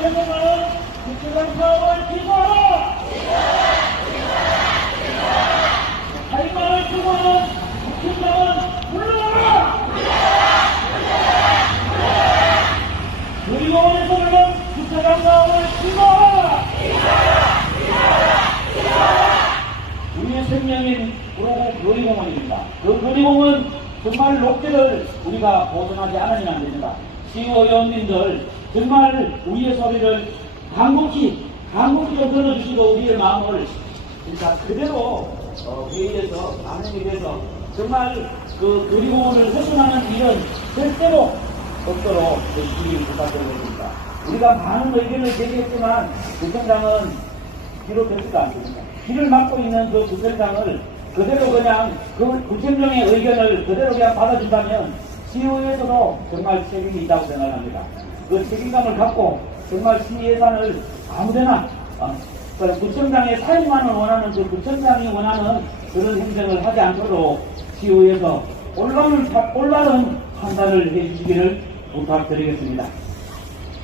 행동하는 민주당 사업을 기도하라! 자유만을 추구하는 국힘당은 물러가라! 의료원에서 물론 국회당 사업을 기도하라! 우리의 생명인 우리 놀이공원입니다. 그 놀이공원 정말 롯데를 우리가 보존하지 않으면 안 됩니다. 시의원님들 정말 우리의 소리를 간곡히 간곡히 좀 들어주시고 우리의 마음을 진짜 그대로 어, 회의에서 돼서 정말 그 놀이공원을 훼손하는 일은 절대로 없도록 해주시길 부탁드립니다. 우리가 많은 의견을 제기했지만 구청장은 뒤로 들지가 않습니다. 길을 막고 있는 그 구청장을 그대로 그냥 그 구청장의 의견을 그대로 그냥 받아준다면 시의회에서도 정말 책임이 있다고 생각합니다. 그 책임감을 갖고 정말 시 예산을 아무데나 어, 그 구청장의 사용만을 원하는 그 구청장이 원하는 그런 행정을 하지 않도록 시의회에서 올바른, 올바른 판단을 해주시기를 부탁드리겠습니다.